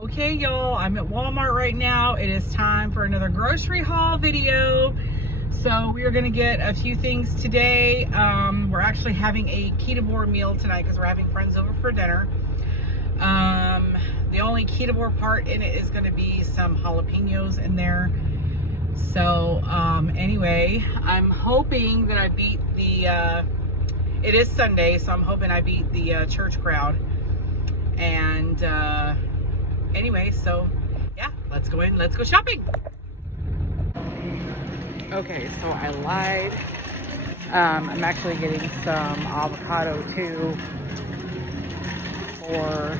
Okay, y'all, I'm at Walmart right now. It is time for another grocery haul video. So we are going to get a few things today. We're actually having a Ketovore meal tonight because we're having friends over for dinner. The only Ketovore part in it is going to be some jalapenos in there. So anyway, I'm hoping that I beat the, it is Sunday, so I'm hoping I beat the church crowd. And anyway, so yeah, let's go in, let's go shopping. Okay, so I lied. I'm actually getting some avocado too for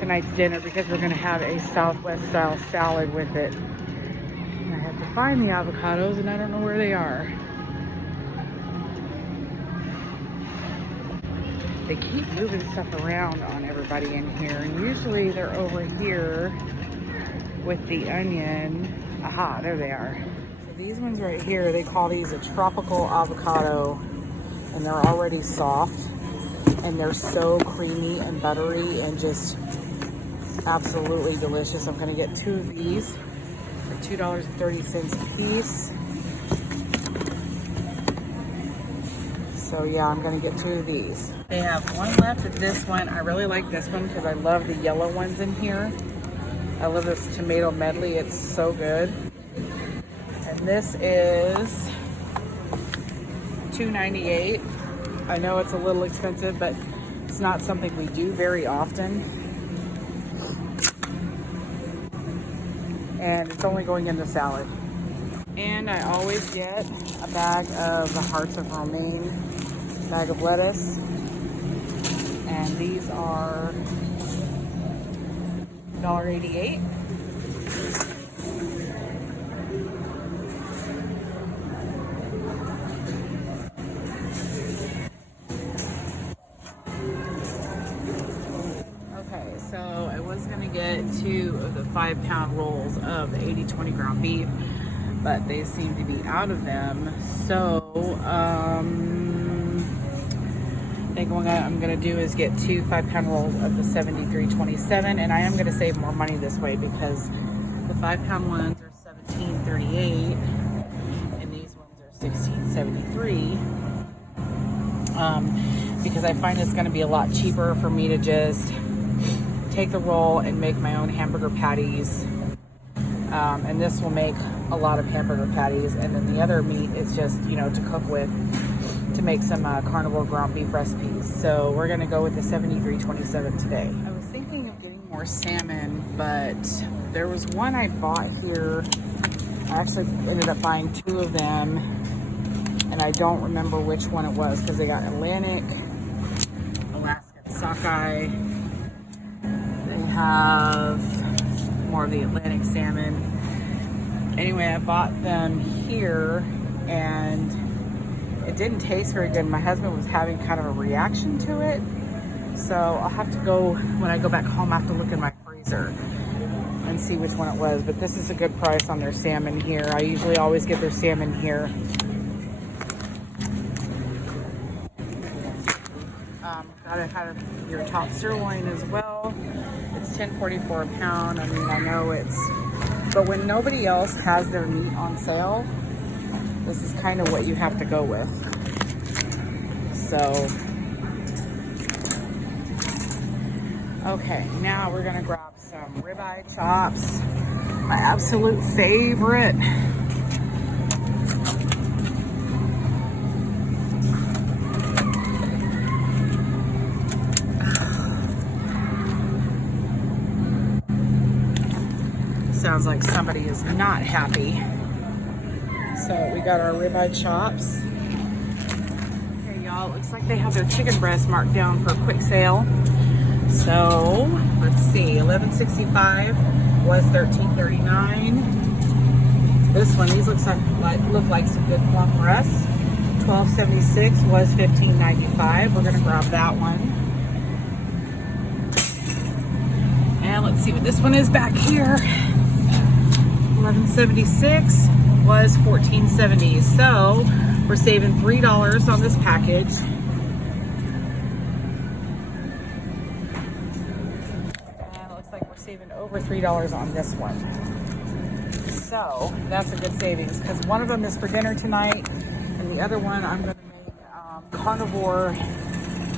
tonight's dinner because we're gonna have a Southwest style salad with it. And I have to find the avocados and I don't know where they are. They keep moving stuff around on everybody in here, and usually they're over here with the onion. Aha, there they are. So these ones right here, they call these a tropical avocado, and they're already soft, and they're so creamy and buttery and just absolutely delicious. I'm gonna get 2 of these for $2.30 a piece. So yeah, I'm gonna get 2 of these. They have one left of this one. I really like this one because I love the yellow ones in here. I love this tomato medley, it's so good. And this is $2.98. I know it's a little expensive, but it's not something we do very often. And it's only going in the salad. And I always get a bag of the hearts of romaine, bag of lettuce. And these are $1.88. Okay, so I was gonna get 2 of the 5-pound rolls of the 80/20 ground beef, but they seem to be out of them. So I think what I'm gonna do is get 2 5-pound rolls of the 73.27, and I am gonna save more money this way because the 5-pound ones are $17.38 and these ones are $16.73. Because I find it's gonna be a lot cheaper for me to just take the roll and make my own hamburger patties. And this will make a lot of hamburger patties, and then the other meat is just, you know, to cook with, to make some carnivore ground beef recipes. So we're gonna go with the 73.27 today. I was thinking of getting more salmon, but there was one I bought here. I actually ended up buying 2 of them, and I don't remember which one it was because they got Atlantic, Alaskan sockeye. They have more of the Atlantic salmon. Anyway, I bought them here and it didn't taste very good. My husband was having kind of a reaction to it. So I'll have to go, when I go back home, I have to look in my freezer and see which one it was. But this is a good price on their salmon here. I usually always get their salmon here. Gotta have your top sirloin as well. It's $10.44 a pound. I mean, I know it's, but when nobody else has their meat on sale, this is kind of what you have to go with. So, okay, now we're gonna grab some ribeye chops, my absolute favorite. Sounds like somebody is not happy. So we got our ribeye chops. Okay, y'all, looks like they have their chicken breast marked down for a quick sale. So let's see, $11.65 was $13.39. This one, these look like some good plump breasts. $12.76 was $15.95. We're gonna grab that one. And let's see what this one is back here. $11.76 was $14.70. So we're saving $3 on this package. like we're saving over $3 on this one. So that's a good savings because one of them is for dinner tonight, and the other one I'm going to make carnivore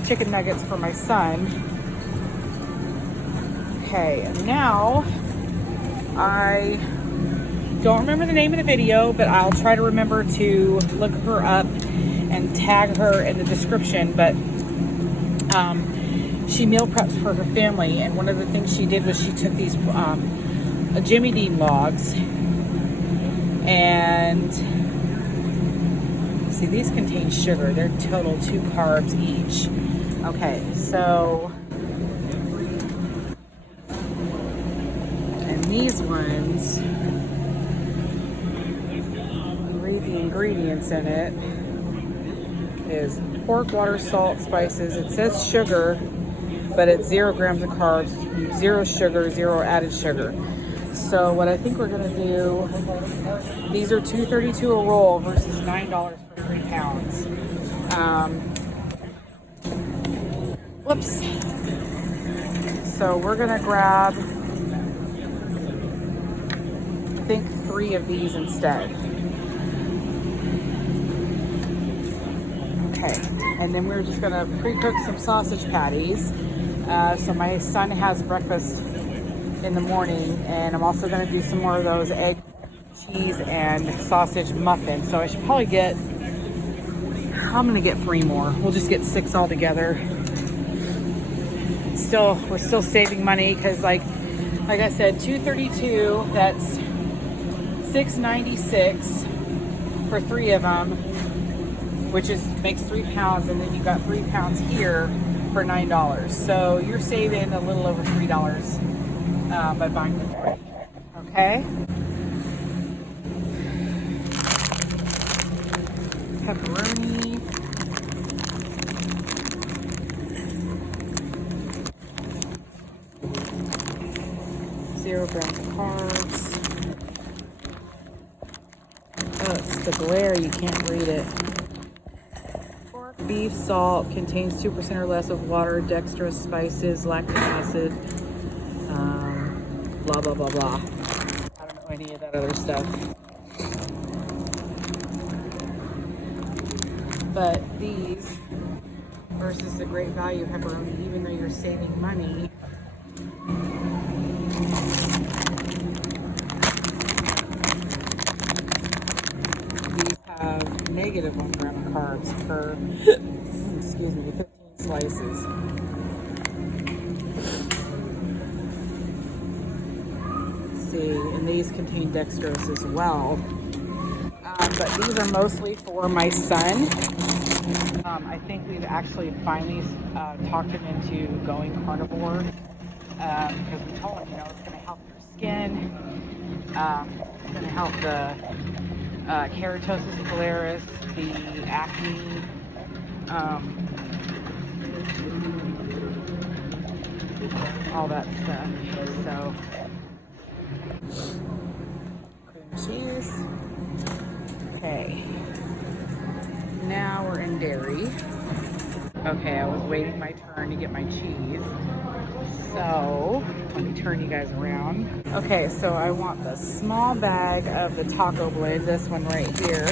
chicken nuggets for my son. Okay, and now I don't remember the name of the video, but I'll try to remember to look her up and tag her in the description. But she meal preps for her family, and one of the things she did was she took these Jimmy Dean logs, and see, these contain sugar. They're total 2 carbs each. Okay, so, and these ones, read the ingredients in it, is pork, water, salt, spices. It says sugar, but it's 0 grams of carbs, 0 sugar, 0 added sugar. So what I think we're gonna do, these are $2.32 a roll versus $9 for 3 pounds. Whoops. So we're gonna grab, I think 3 of these instead. Okay, and then we're just gonna pre-cook some sausage patties. So my son has breakfast in the morning, and I'm also gonna do some more of those egg, cheese, and sausage muffins. So I should probably get, I'm gonna get 3 more. We'll just get 6 all together. We're still saving money because like I said, $2.32, that's $6.96 for 3 of them, which makes 3 pounds, and then you got 3 pounds here for $9. So you're saving a little over $3 by buying the 3. Okay. Pepperoni. 0 grams of carbs. Oh, it's the glare, you can't read it. Pork, beef, salt, contains 2% or less of water, dextrose, spices, lactic acid, blah, blah, blah, blah. I don't know any of that other stuff. But these versus the Great Value pepperoni, even though you're saving money, these have negative -1 gram of carbs per, excuse me, 15 slices. See, and these contain dextrose as well. But these are mostly for my son. I think we've actually finally talked him into going carnivore because we told him, it's going to help your skin. It's going to help the keratosis pilaris, the acne, all that stuff. So, cream cheese. Okay, now we're in dairy. Okay, I was waiting my turn to get my cheese. So, let me turn you guys around. Okay, so I want the small bag of the taco blend, this one right here,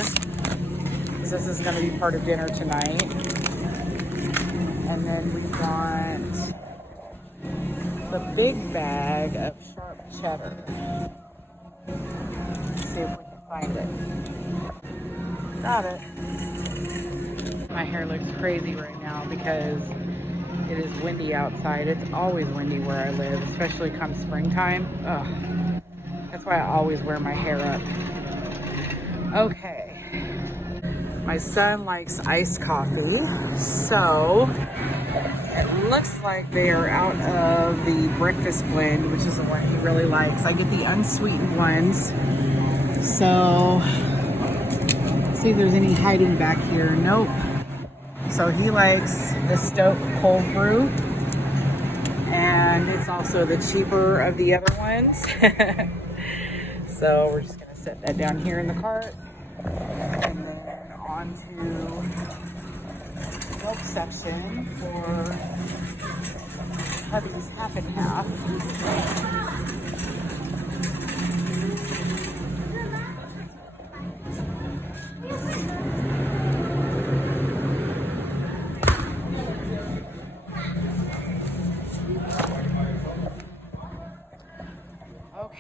because this is going to be part of dinner tonight. And then we want the big bag of sharp cheddar. Let's see if we can find it. Got it. My hair looks crazy right now because it is windy outside. It's always windy where I live, especially come springtime. Ugh. That's why I always wear my hair up. Okay. My son likes iced coffee, so it looks like they are out of the breakfast blend, which is the one he really likes. I get the unsweetened ones. So, see if there's any hiding back here. Nope. So he likes the Stoke cold brew, and it's also the cheaper of the other ones. So we're just gonna set that down here in the cart, and then on to the milk section for hubby's half and half.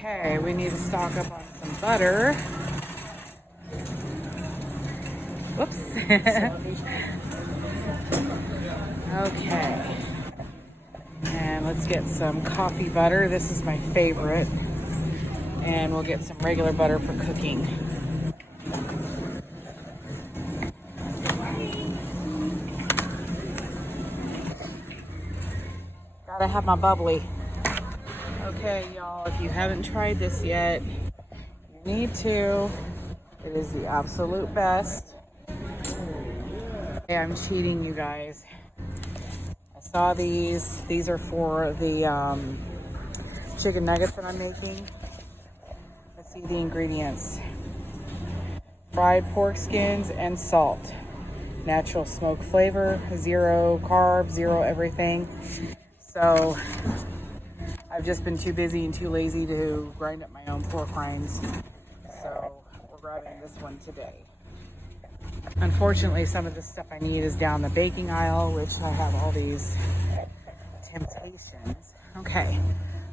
Okay, we need to stock up on some butter. Whoops. Okay. And let's get some coffee butter. This is my favorite. And we'll get some regular butter for cooking. Gotta have my bubbly. Okay, y'all, if you haven't tried this yet, you need to. It is the absolute best. Okay, I'm cheating, you guys. I saw these. These are for the chicken nuggets that I'm making. Let's see the ingredients. Fried pork skins and salt. Natural smoke flavor, 0 carbs, 0 everything. So I've just been too busy and too lazy to grind up my own pork rinds. So we're grabbing this one today. Unfortunately, some of the stuff I need is down the baking aisle, which I have all these temptations. Okay,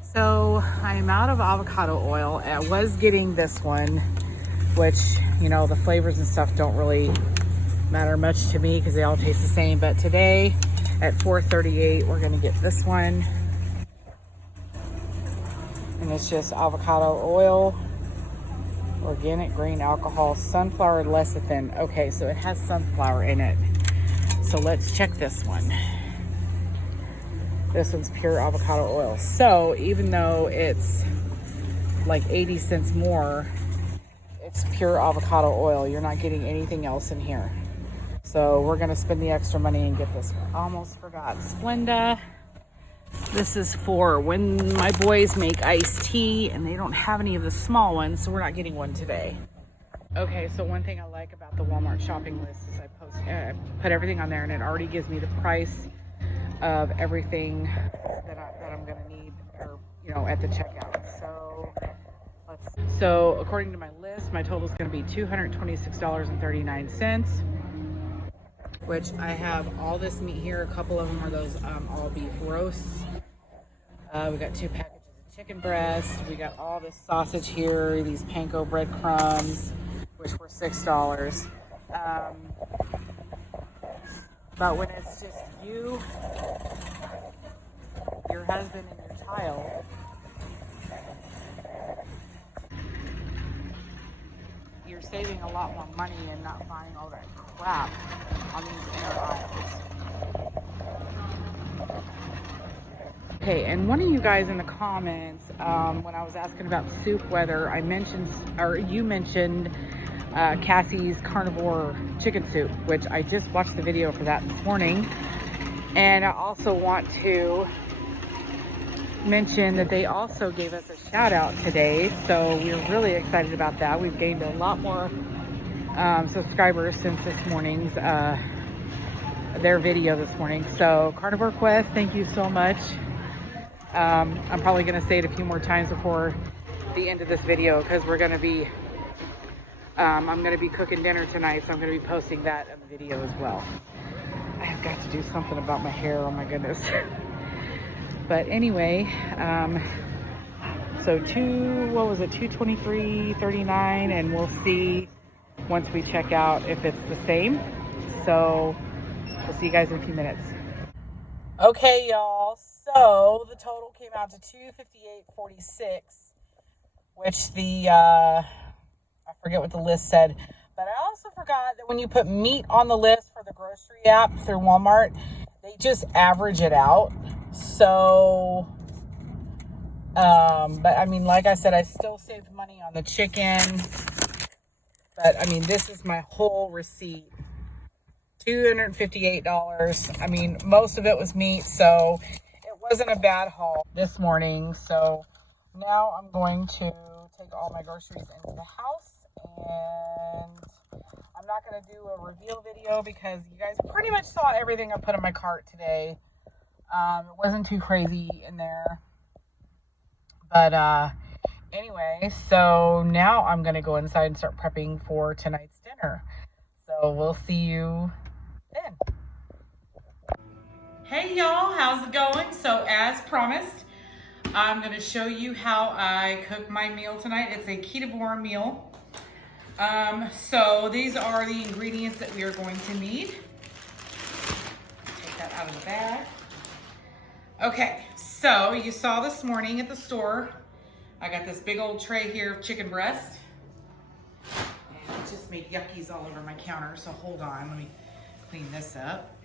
so I am out of avocado oil. I was getting this one, which, you know, the flavors and stuff don't really matter much to me because they all taste the same. But today at 4:38, we're gonna get this one. And it's just avocado oil, organic grain alcohol, sunflower lecithin. Okay, so it has sunflower in it. So let's check this one. This one's pure avocado oil. So even though it's like 80 cents more, it's pure avocado oil. You're not getting anything else in here. So we're gonna spend the extra money and get this one. Almost forgot. Splenda. This is for when my boys make iced tea and they don't have any of the small ones, so we're not getting one today. Okay, so one thing I like about the Walmart shopping list is I put everything on there and it already gives me the price of everything that I'm gonna need, or, you know, at the checkout. So according to my list, my total is gonna be $226.39. Which I have all this meat here. A couple of them are those all beef roasts. We got 2 packages of chicken breast. We got all this sausage here, these panko breadcrumbs, which were $6. But when it's just you, your husband, and your child, you're saving a lot more money and not buying all that crap on these inner aisles. Okay, and one of you guys in the comments, when I was asking about soup weather, I mentioned, or you mentioned Cassie's carnivore chicken soup, which I just watched the video for that this morning. And I also want to mention that they also gave us a shout out today, so we're really excited about that. We've gained a lot more subscribers since this morning's their video this morning. So Carnivore Quest, thank you so much. I'm probably going to say it a few more times before the end of this video because we're going to be I'm going to be cooking dinner tonight, so I'm going to be posting that in the video as well. I have got to do something about my hair, oh my goodness. But anyway, so $223.39, and we'll see once we check out if it's the same. So we'll see you guys in a few minutes. Okay, y'all, so the total came out to $258.46, which the I forget what the list said, but I also forgot that when you put meat on the list for the grocery app through Walmart, they just average it out. So but I mean, like I said, I still saved money on the chicken. But I mean, this is my whole receipt. $258. I mean, most of it was meat, so it wasn't a bad haul this morning. So now I'm going to take all my groceries into the house, and I'm not going to do a reveal video because you guys pretty much saw everything I put in my cart today. It wasn't too crazy in there. But anyway, so now I'm going to go inside and start prepping for tonight's dinner. So we'll see you then. Hey y'all, how's it going? So as promised, I'm gonna show you how I cook my meal tonight. It's a Ketovore meal. So these are the ingredients that we are going to need. Take that out of the bag. Okay, so you saw this morning at the store, I got this big old tray here of chicken breast. And it just made yuckies all over my counter, so hold on, let me clean this up.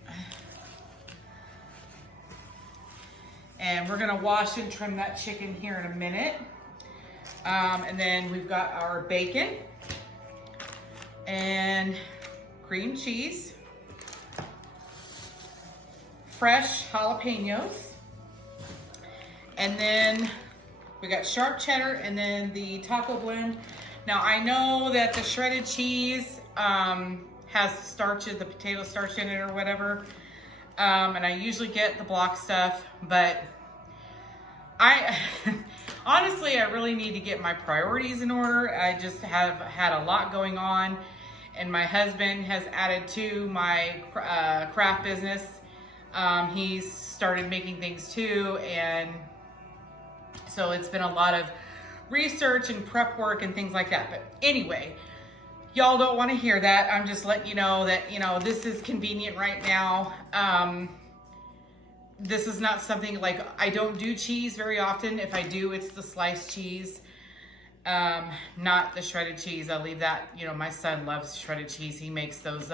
And we're gonna wash and trim that chicken here in a minute. And then we've got our bacon and cream cheese, fresh jalapenos, and then we got sharp cheddar, and then the taco blend. Now I know that the shredded cheese has starch, the potato starch in it or whatever. And I usually get the block stuff, but I honestly, I really need to get my priorities in order. I just have had a lot going on, and my husband has added to my craft business. He's started making things too, and so it's been a lot of research and prep work and things like that. But anyway, y'all don't want to hear that. I'm just letting you know that, you know, this is convenient right now. This is not something like, I don't do cheese very often. If I do, it's the sliced cheese, not the shredded cheese. I'll leave that, you know, my son loves shredded cheese. He makes those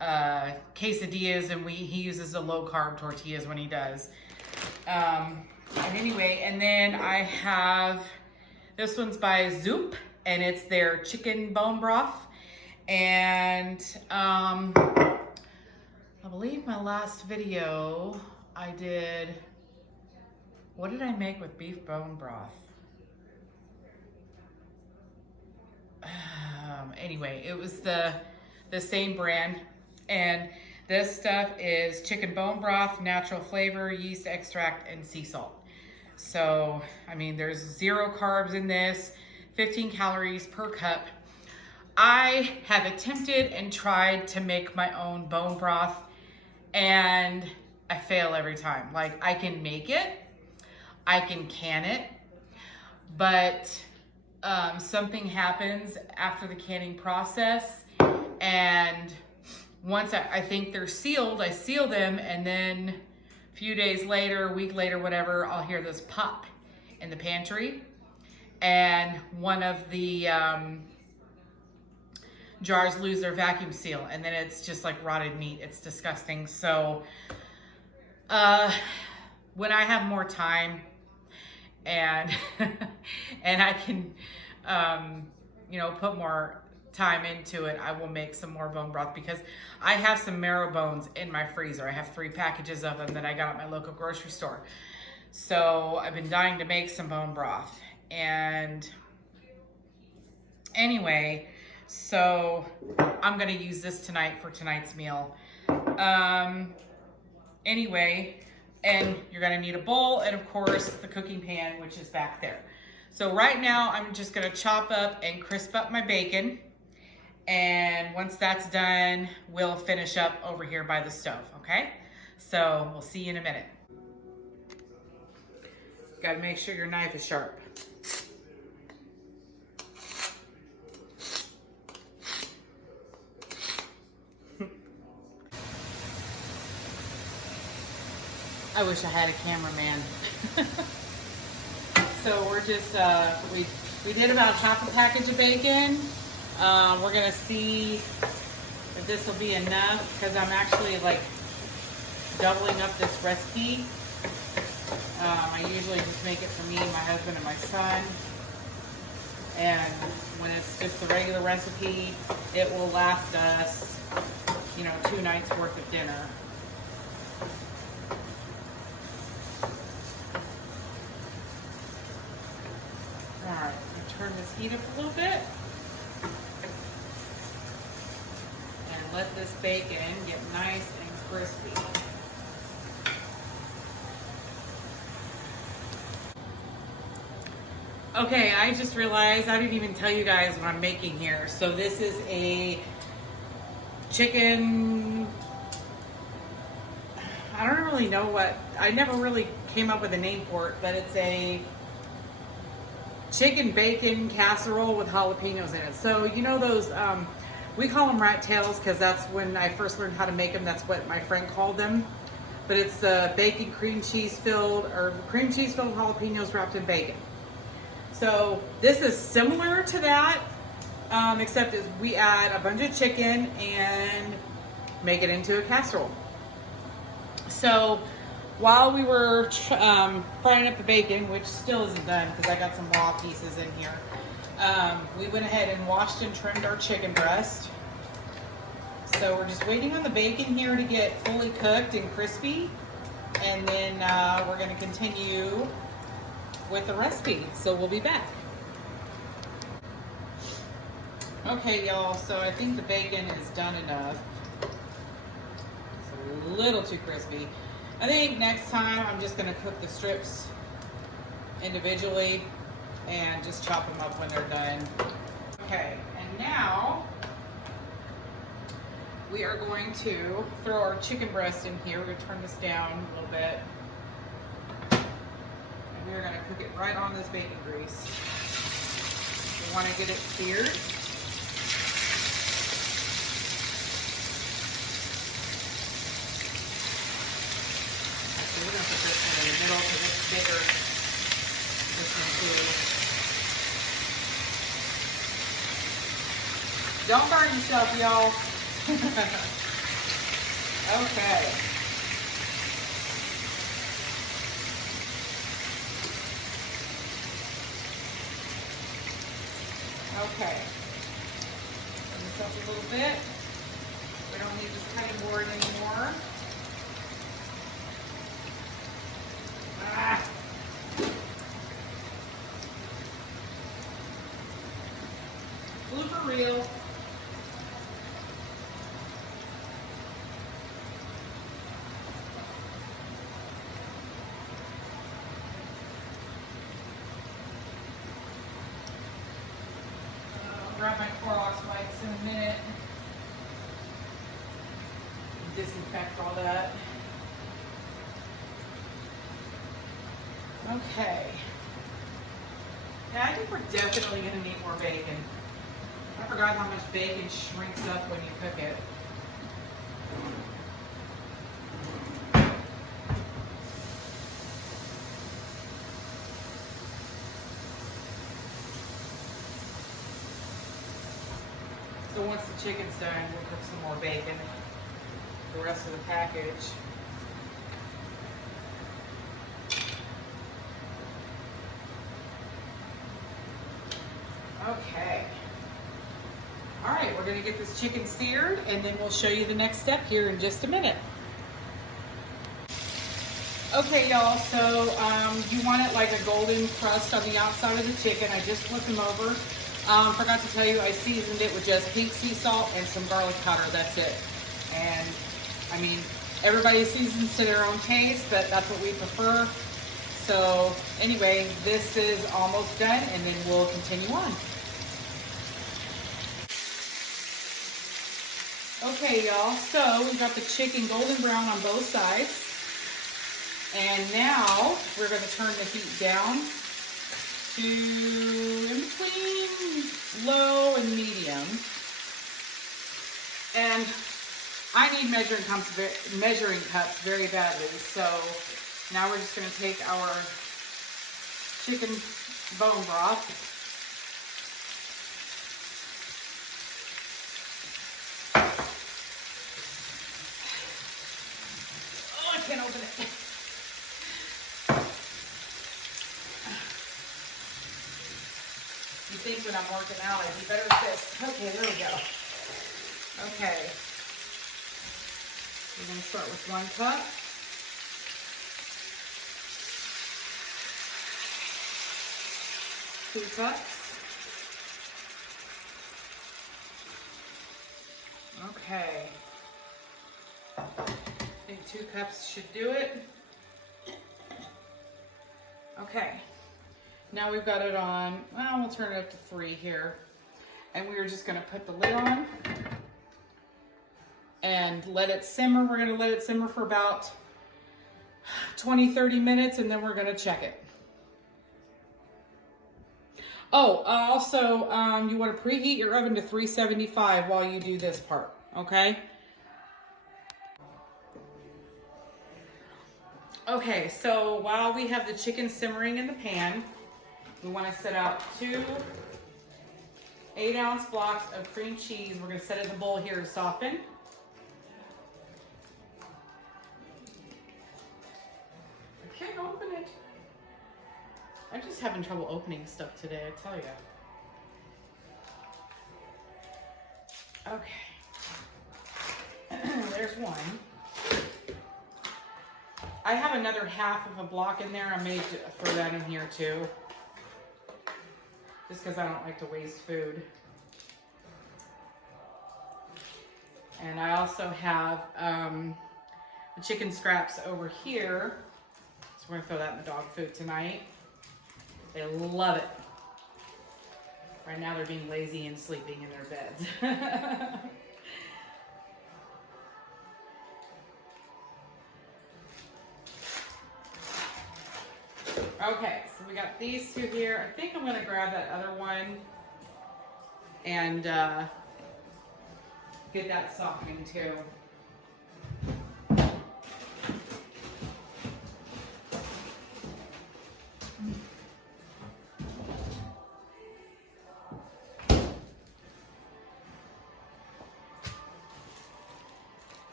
quesadillas, and he uses the low carb tortillas when he does. And anyway, and then I have, this one's by Zoop, and it's their chicken bone broth. And I believe my last video I did, what did I make with beef bone broth? Anyway, it was the same brand, and this stuff is chicken bone broth, natural flavor, yeast extract, and sea salt. So, I mean, there's 0 carbs in this, 15 calories per cup. I have attempted and tried to make my own bone broth, and I fail every time. Like, I can make it, I can can it, but something happens after the canning process, and once I think they're sealed, I seal them, and then a few days later, a week later, whatever, I'll hear this pop in the pantry, and one of the jars lose their vacuum seal, and then it's just like rotted meat. It's disgusting. So when I have more time and and I can you know, put more time into it, I will make some more bone broth, because I have some marrow bones in my freezer. I have 3 packages of them that I got at my local grocery store. So I've been dying to make some bone broth. And anyway, so I'm gonna use this tonight for tonight's meal. Anyway, and you're gonna need a bowl, and of course the cooking pan, which is back there. So right now I'm just gonna chop up and crisp up my bacon. And once that's done, we'll finish up over here by the stove, okay? So we'll see you in a minute. Gotta make sure your knife is sharp. I wish I had a cameraman. So we're just, we did about half a package of bacon. We're gonna see if this will be enough, because I'm actually like doubling up this recipe. I usually just make it for me, my husband, and my son. And when it's just a regular recipe, it will last us, you know, 2 nights worth of dinner. Alright, turn this heat up a little bit. And let this bacon get nice and crispy. Okay, I just realized I didn't even tell you guys what I'm making here. So this is a chicken, I don't really know what, I never really came up with a name for it, but it's a chicken bacon casserole with jalapenos in it. So you know those, we call them rat tails because that's when I first learned how to make them. That's what my friend called them. But it's the bacon cream cheese filled jalapenos wrapped in bacon. So this is similar to that, except is we add a bunch of chicken and make it into a casserole. So while we were frying up the bacon, which still isn't done because I got some raw pieces in here, we went ahead and washed and trimmed our chicken breast. So we're just waiting on the bacon here to get fully cooked and crispy, and then we're going to continue with the recipe. So we'll be back. Okay, y'all, so I think the bacon is done enough. It's a little too crispy. I think next time I'm just going to cook the strips individually and just chop them up when they're done. Okay, and now we are going to throw our chicken breast in here. We're going to turn this down a little bit. And we're going to cook it right on this bacon grease. We want to get it seared. So we're going to put this one in the middle because it's bigger. This one too. Don't burn yourself, y'all. Okay. Okay. Turn this up a little bit. We don't need this cutting board anymore. Blooper reel. Grab my Clorox wipes in a minute. Disinfect all that. Okay. Yeah, I think we're definitely going to need more bacon. I forgot how much bacon shrinks up when you cook it. So once the chicken's done, we'll cook some more bacon, the rest of the package. Okay. All right, we're gonna get this chicken seared and then we'll show you the next step here in just a minute. Okay, y'all, so you want it like a golden crust on the outside of the chicken. I just flipped them over. Forgot to tell you, I seasoned it with just pink sea salt and some garlic powder. That's it. And I mean, everybody seasons to their own taste, but that's what we prefer. So anyway, this is almost done, and then we'll continue on. Okay, y'all, so we've got the chicken golden brown on both sides. And now we're going to turn the heat down to in between low and medium. And I need measuring cups very badly. So now we're just going to take our chicken bone broth. Oh, I can't open it. You think when I'm working out, I'd be better at this. Okay, there we go. Okay. We're going to start with 1 cup. Two cups. Okay. I think 2 cups should do it. Okay. Now we've got it on, well, we'll turn it up to 3 here. And we're just gonna put the lid on and let it simmer. We're gonna let it simmer for about 20-30 minutes, and then we're gonna check it. Oh, also, you want to preheat your oven to 375 while you do this part, okay? Okay, so while we have the chicken simmering in the pan, we want to set out 2 8-ounce blocks of cream cheese. We're going to set it in the bowl here to soften. I can't open it. I'm just having trouble opening stuff today, I tell you. Okay. There's one. I have another half of a block in there. I may throw that in here too. Just because I don't like to waste food. And I also have the chicken scraps over here. So we're gonna throw that in the dog food tonight. They love it. Right now they're being lazy and sleeping in their beds. Okay, so we got these 2 here. I think I'm gonna grab that other one and get that softening too.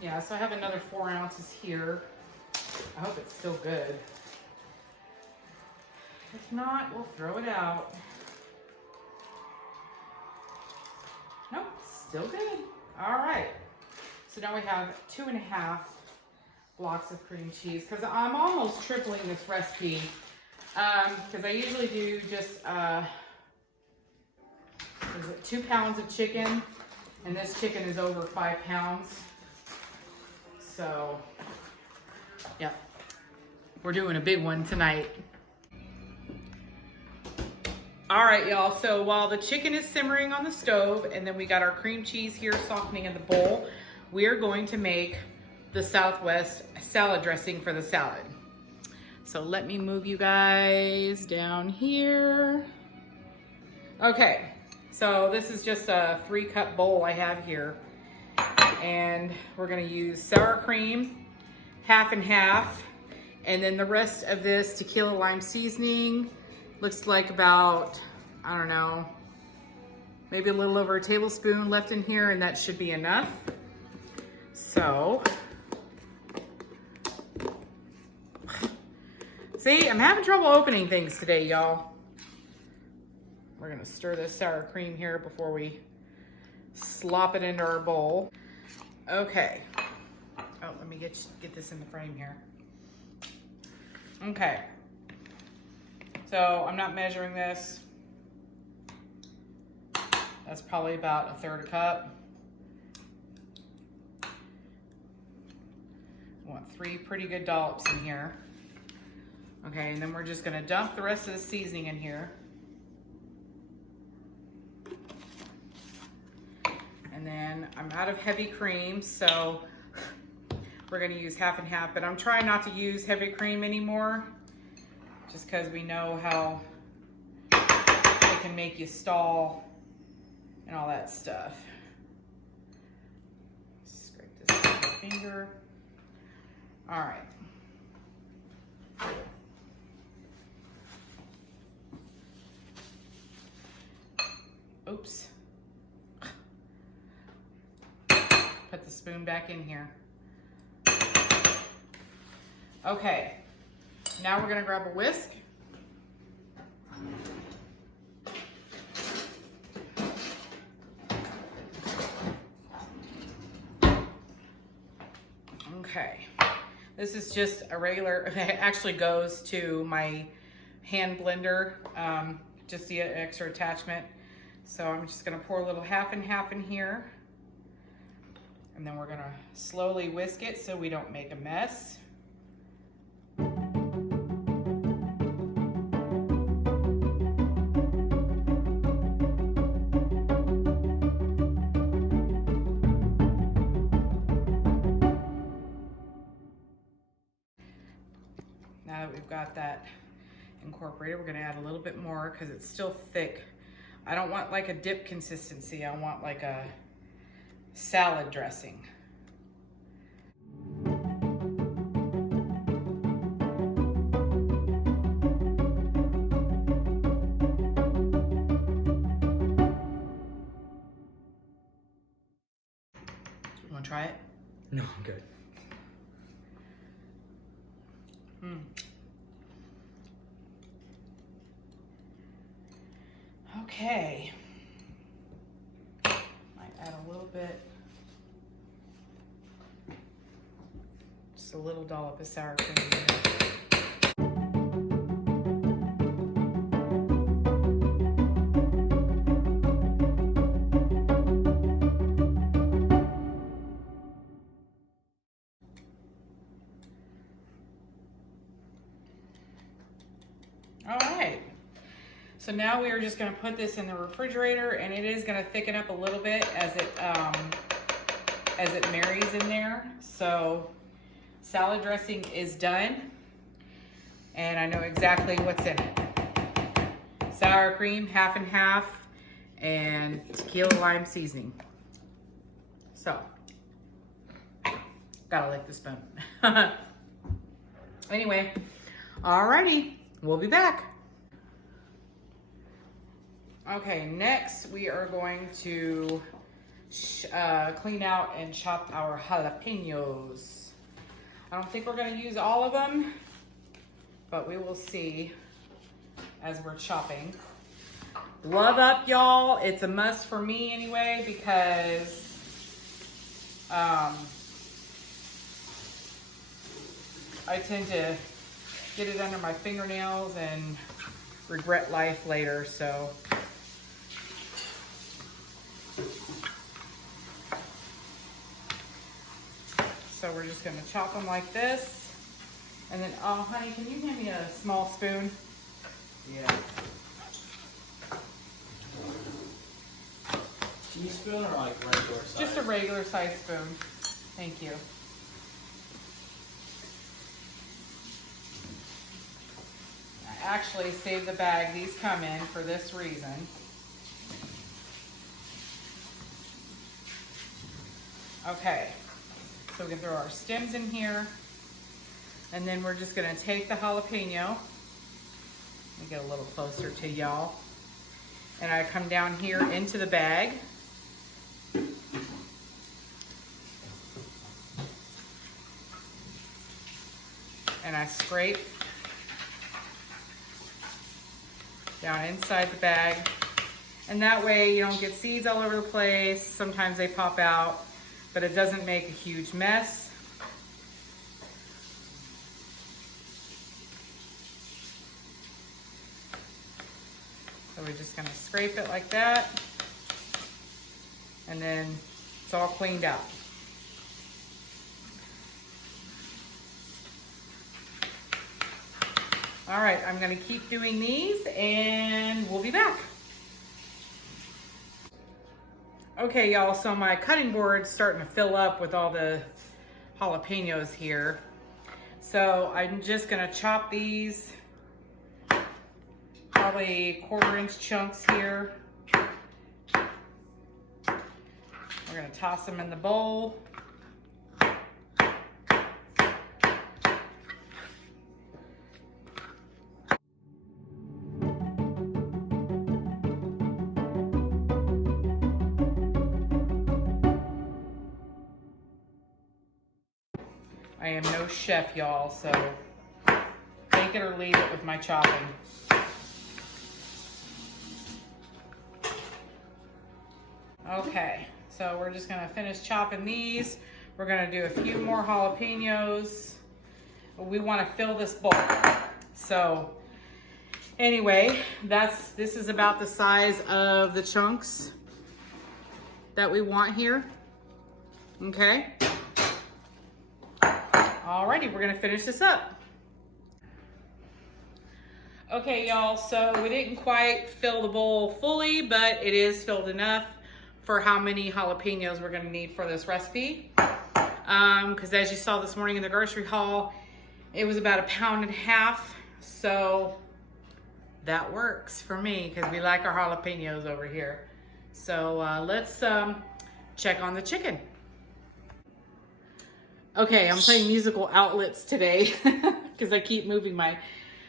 Yeah, so I have another 4 ounces here. I hope it's still good. If not, we'll throw it out. Nope, still good. All right. So now we have 2.5 blocks of cream cheese, because I'm almost tripling this recipe. Because I usually do just 2 pounds of chicken, and this chicken is over 5 pounds. So, yeah, we're doing a big one tonight. All right, y'all, so while the chicken is simmering on the stove and then we got our cream cheese here softening in the bowl, we are going to make the Southwest salad dressing for the salad. So let me move you guys down here. Okay, so this is just a 3-cup bowl I have here. And we're gonna use sour cream, half and half, and then the rest of this tequila lime seasoning. Looks like about, I don't know, maybe a little over a tablespoon left in here, and that should be enough. So, see, I'm having trouble opening things today, y'all. We're gonna stir this sour cream here before we slop it into our bowl. Okay. Oh, let me get this in the frame here. Okay. So I'm not measuring this. That's probably about 1/3 cup. I want 3 pretty good dollops in here. Okay, and then we're just gonna dump the rest of the seasoning in here. And then I'm out of heavy cream, so we're gonna use half and half, but I'm trying not to use heavy cream anymore, just because we know how it can make you stall and all that stuff. Scrape this with my finger. All right. Oops. Put the spoon back in here. Okay, now we're gonna grab a whisk. Okay, this is just a regular, it actually goes to my hand blender, just the extra attachment. So I'm just gonna pour a little half and half in here. And then we're gonna slowly whisk it so we don't make a mess. got that incorporated. We're gonna add a little bit more because it's still thick. I don't want like a dip consistency. I want like a salad dressing. You wanna try it? No, I'm good. Okay. Might add a little bit, just a little dollop of sour cream in there. All right, so now we are just gonna put this in the refrigerator, and it is gonna thicken up a little bit as it marries in there. So salad dressing is done, and I know exactly what's in it. Sour cream, half and half, and tequila lime seasoning. So, gotta lick the spoon. Anyway, alrighty. We'll be back. Okay, next we are going to clean out and chop our jalapenos. I don't think we're gonna use all of them, but we will see as we're chopping. Glove up, y'all. It's a must for me anyway, because I tend to get it under my fingernails and regret life later, so. So we're just gonna chop them like this. And then, oh honey, can you hand me a small spoon? Yeah. Teaspoon or like regular size? Just a regular size spoon. Thank you. Actually save the bag these come in for this reason. Okay, so we can throw our stems in here, and then we're just gonna take the jalapeno. Let me get a little closer to y'all. And I come down here into the bag. And I scrape down inside the bag, and that way you don't get seeds all over the place. Sometimes they pop out, but it doesn't make a huge mess. So we're just gonna scrape it like that, and then it's all cleaned up. All right, I'm gonna keep doing these and we'll be back. Okay, y'all, so my cutting board's starting to fill up with all the jalapenos here. So I'm just gonna chop these probably 1/4-inch chunks here. We're gonna toss them in the bowl. I am no chef, y'all, so take it or leave it with my chopping. Okay, so we're just gonna finish chopping these. We're gonna do a few more jalapenos. We wanna fill this bowl. So anyway, this is about the size of the chunks that we want here, okay? Alrighty, we're gonna finish this up. Okay, y'all, so we didn't quite fill the bowl fully, but it is filled enough for how many jalapenos we're gonna need for this recipe. Because as you saw this morning in the grocery haul, it was about 1.5 pounds So that works for me because we like our jalapenos over here. So let's check on the chicken. Okay, I'm playing musical outlets today because I keep moving my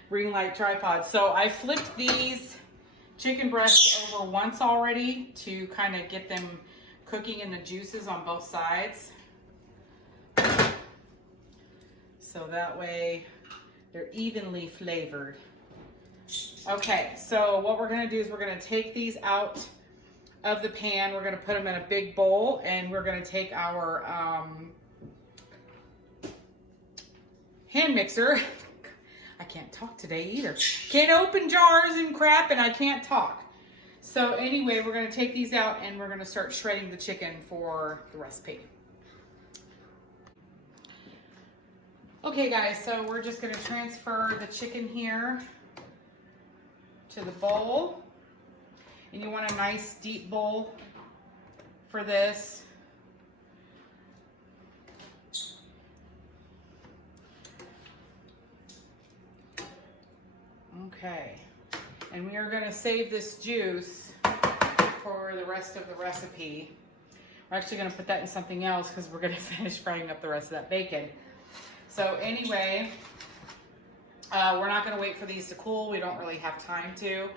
ring light tripod. So I flipped these chicken breasts over once already to kind of get them cooking in the juices on both sides. So that way they're evenly flavored. Okay, so what we're gonna do is we're gonna take these out of the pan. We're gonna put them in a big bowl, and we're gonna take our hand mixer. I can't talk today either. Can't open jars and crap, and I can't talk. So anyway, we're gonna take these out and we're gonna start shredding the chicken for the recipe. Okay guys, so we're just gonna transfer the chicken here to the bowl. And you want a nice deep bowl for this. Okay, and we are gonna save this juice for the rest of the recipe. We're actually gonna put that in something else because we're gonna finish frying up the rest of that bacon. So anyway, we're not gonna wait for these to cool. We don't really have time to.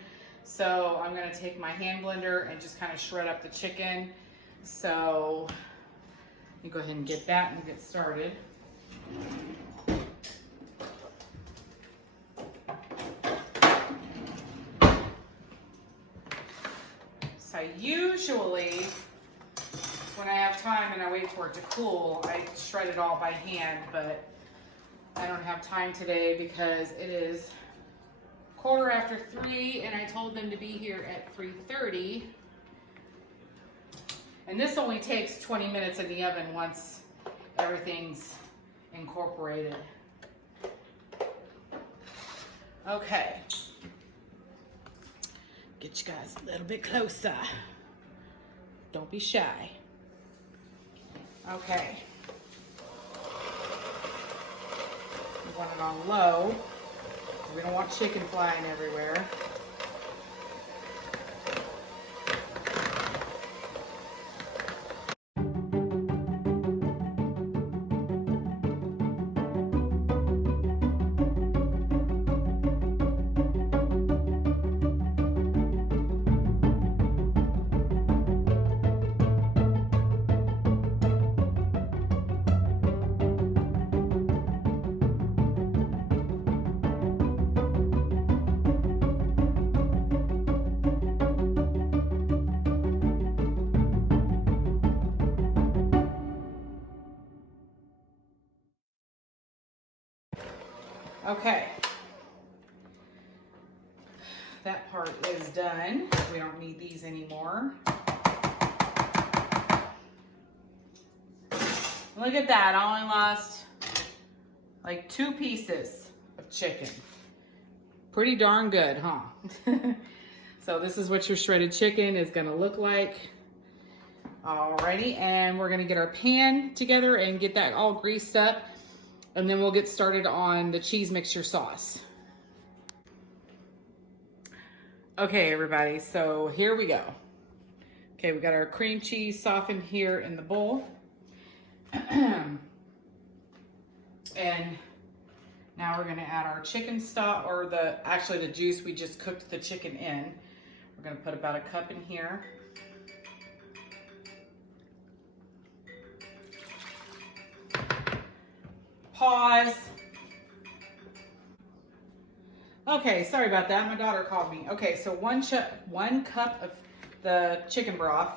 So I'm gonna take my hand blender and just kind of shred up the chicken. So you go ahead and get that and get started. So usually when I have time and I wait for it to cool, I shred it all by hand, but I don't have time today because it is 3:15 and I told them to be here at 3:30. And this only takes 20 minutes in the oven once everything's incorporated. Okay. Get you guys a little bit closer. Don't be shy. Okay. We want it on low. We don't want chicken flying everywhere. Okay, that part is done. We don't need these anymore. Look at that, I only lost like 2 pieces of chicken. Pretty darn good, huh? So this is what your shredded chicken is gonna look like. Alrighty, and we're gonna get our pan together and get that all greased up. And then we'll get started on the cheese mixture sauce. Okay, everybody, so here we go. Okay, we got our cream cheese softened here in the bowl. And now we're gonna add our chicken stock, or actually the juice we just cooked the chicken in. We're gonna put about a cup in here. Pause. Okay, sorry about that. My daughter called me. Okay, so one cup of the chicken broth.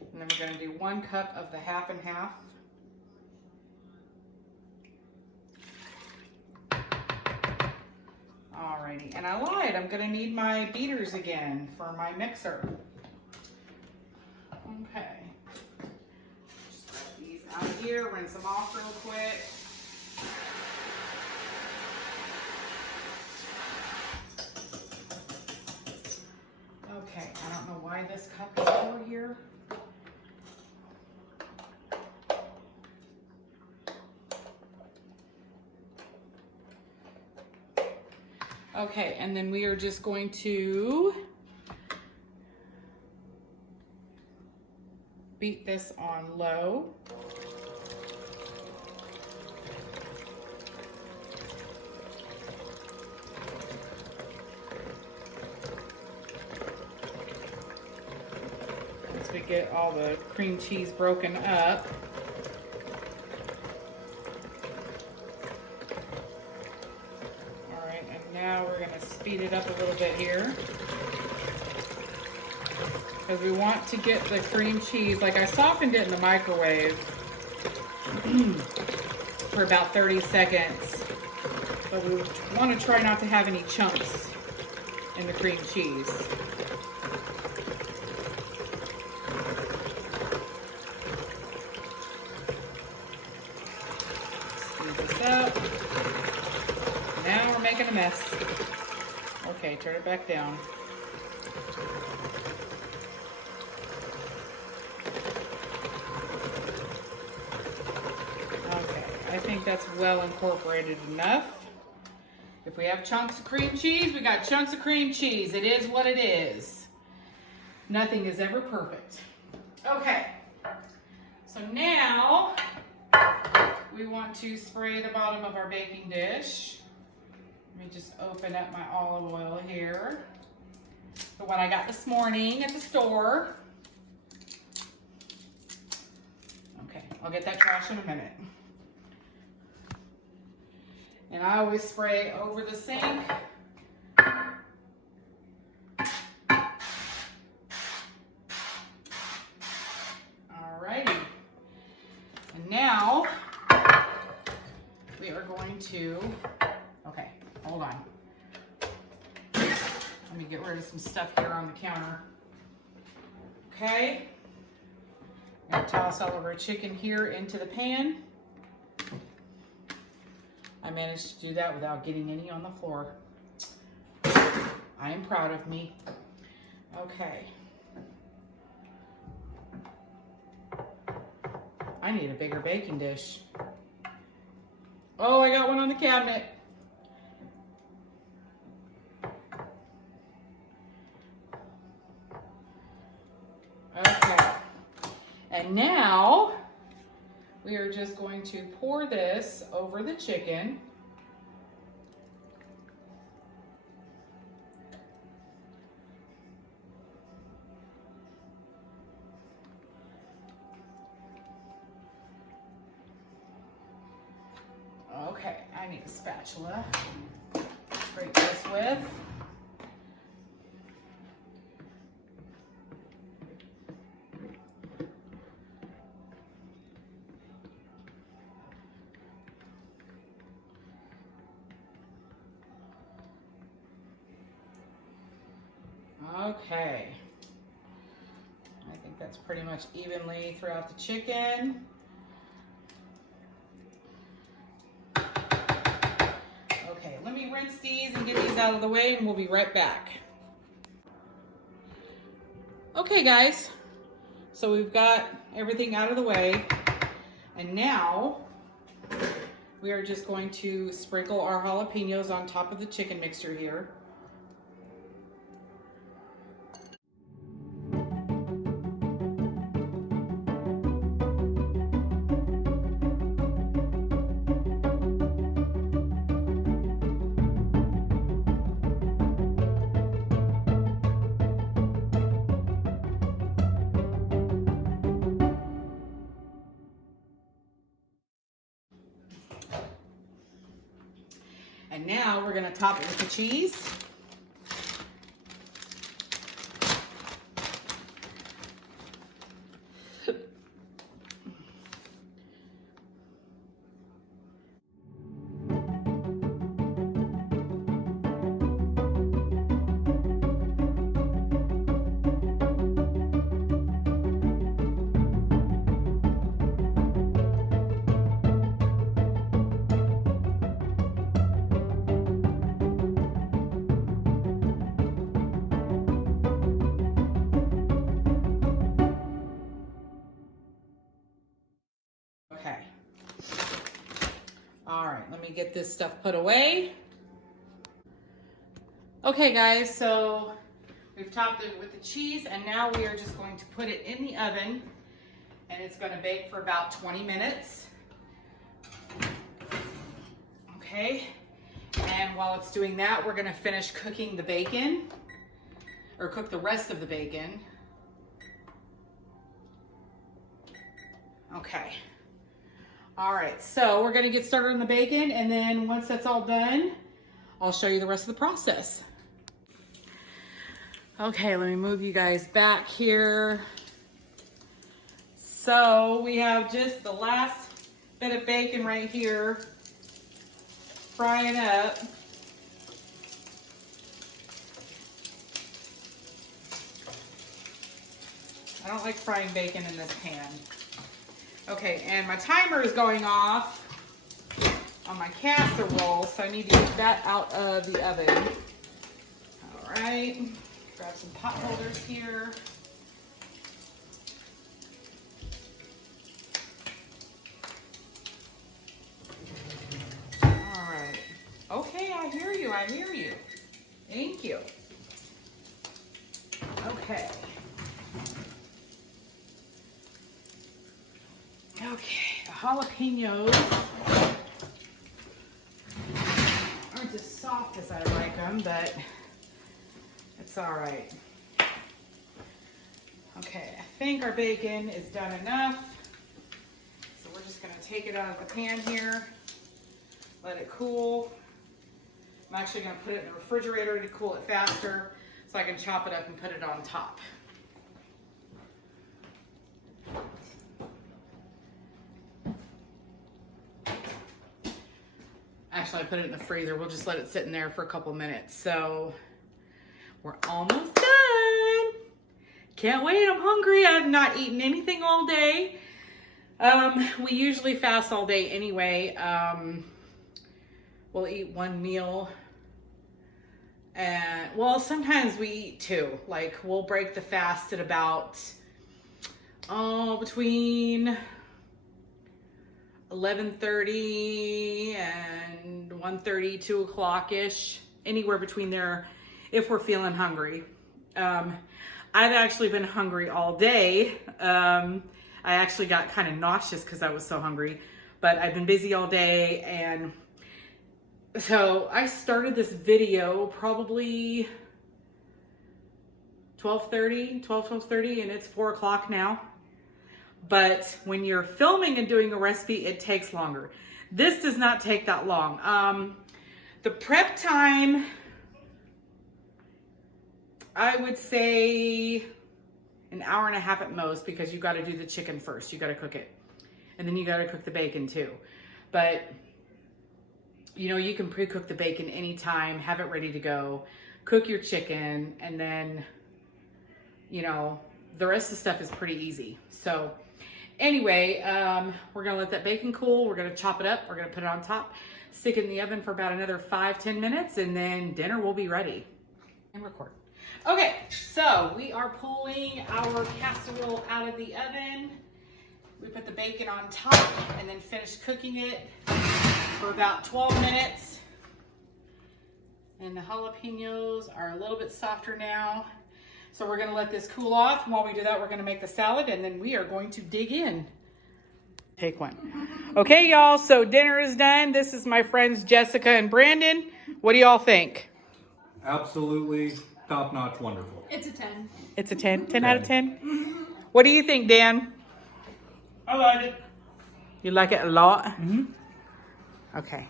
And then we're going to do 1 cup of the half and half. Alrighty, and I lied. I'm going to need my beaters again for my mixer. Okay. Just put these out here, rinse them off real quick. Okay, I don't know why this cup is over here. Okay, and then we are just going to beat this on low. Once we get all the cream cheese broken up. All right, and now we're gonna speed it up a little bit here, because we want to get the cream cheese, like I softened it in the microwave for about 30 seconds, but we want to try not to have any chunks in the cream cheese. Squeeze this up. Now we're making a mess. Okay, turn it back down. I think that's well incorporated enough. If we have chunks of cream cheese, we got chunks of cream cheese. It is what it is. Nothing is ever perfect. Okay, so now we want to spray the bottom of our baking dish. Let me just open up my olive oil here. The one I got this morning at the store. Okay, I'll get that trash in a minute. And I always spray over the sink. Alrighty. And now we are going to, okay, hold on. Let me get rid of some stuff here on the counter. Okay. I'm gonna toss all of our chicken here into the pan. I managed to do that without getting any on the floor. I am proud of me. Okay. I need a bigger baking dish. Oh, I got one on the cabinet. Okay. And now we are just going to pour this over the chicken. Okay, I need a spatula to scrape this with. Okay, I think that's pretty much evenly throughout the chicken. Okay, let me rinse these and get these out of the way and we'll be right back. Okay guys, so we've got everything out of the way, and now we are just going to sprinkle our jalapenos on top of the chicken mixture here. And now we're gonna top it with the cheese. Okay. All right, let me get this stuff put away. Okay guys, so we've topped it with the cheese and now we are just going to put it in the oven and it's going to bake for about 20 minutes. Okay, and while it's doing that, we're going to finish cooking the bacon, or cook the rest of the bacon. Okay. All right, so we're going to get started on the bacon, and then once that's all done, I'll show you the rest of the process. Okay, let me move you guys back here. So we have just the last bit of bacon right here, frying up. I don't like frying bacon in this pan. Okay, and my timer is going off on my casserole, so I need to get that out of the oven. All right, grab some pot holders here. All right. Okay, I hear you, I hear you. Thank you. Okay. Okay, the jalapenos aren't as soft as I like them, but it's all right. Okay, I think our bacon is done enough. So we're just gonna take it out of the pan here, let it cool. I'm actually gonna put it in the refrigerator to cool it faster so I can chop it up and put it on top. Actually, I put it in the freezer. We'll just let it sit in there for a couple minutes. So we're almost done. Can't wait, I'm hungry. I've not eaten anything all day. We usually fast all day anyway. We'll eat one meal. And well, sometimes we eat two. Like we'll break the fast at about, between 11:30 and 1:30, 2 o'clock-ish, anywhere between there if we're feeling hungry. I've actually been hungry all day. I actually got kind of nauseous because I was so hungry, but I've been busy all day. And so I started this video probably 12:30, and it's 4 o'clock now. But when you're filming and doing a recipe, it takes longer. This does not take that long. The prep time, I would say an hour and a half at most, because you got to do the chicken first. You got to cook it. And then you got to cook the bacon too. But, you know, you can pre-cook the bacon anytime, have it ready to go, cook your chicken, and then, you know, the rest of the stuff is pretty easy. So anyway, we're gonna let that bacon cool. We're gonna chop it up. We're gonna put it on top, stick it in the oven for about another 5-10 minutes, and then dinner will be ready. And record. Okay, so we are pulling our casserole out of the oven. We put the bacon on top and then finished cooking it for about 12 minutes. And the jalapenos are a little bit softer now. So we're gonna let this cool off. And while we do that, we're gonna make the salad, and then we are going to dig in. Take one. Okay, y'all, so dinner is done. This is my friends Jessica and Brandon. What do y'all think? Absolutely top-notch wonderful. It's a 10. It's a 10? 10 out of 10? What do you think, Dan? I like it. You like it a lot? Mm-hmm. Okay.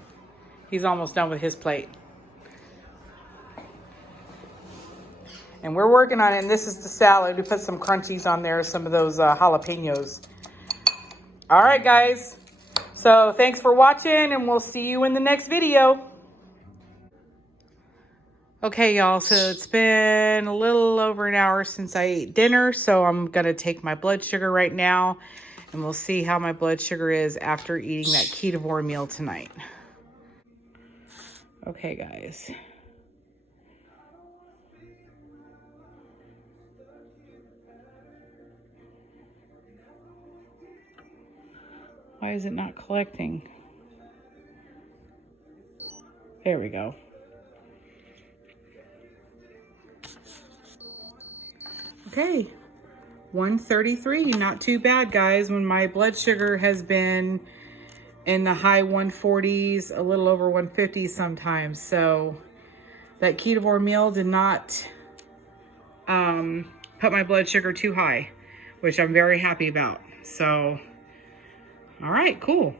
He's almost done with his plate. And we're working on it, and this is the salad. We put some crunchies on there, some of those jalapenos. All right, guys. So thanks for watching, and we'll see you in the next video. Okay, y'all, so it's been a little over an hour since I ate dinner, so I'm going to take my blood sugar right now, and we'll see how my blood sugar is after eating that Ketovore meal tonight. Okay, guys. Why is it not collecting? There we go. Okay, 133, not too bad, guys, when my blood sugar has been in the high 140s, a little over 150 sometimes. So that Ketovore meal did not put my blood sugar too high, which I'm very happy about. So, all right, cool.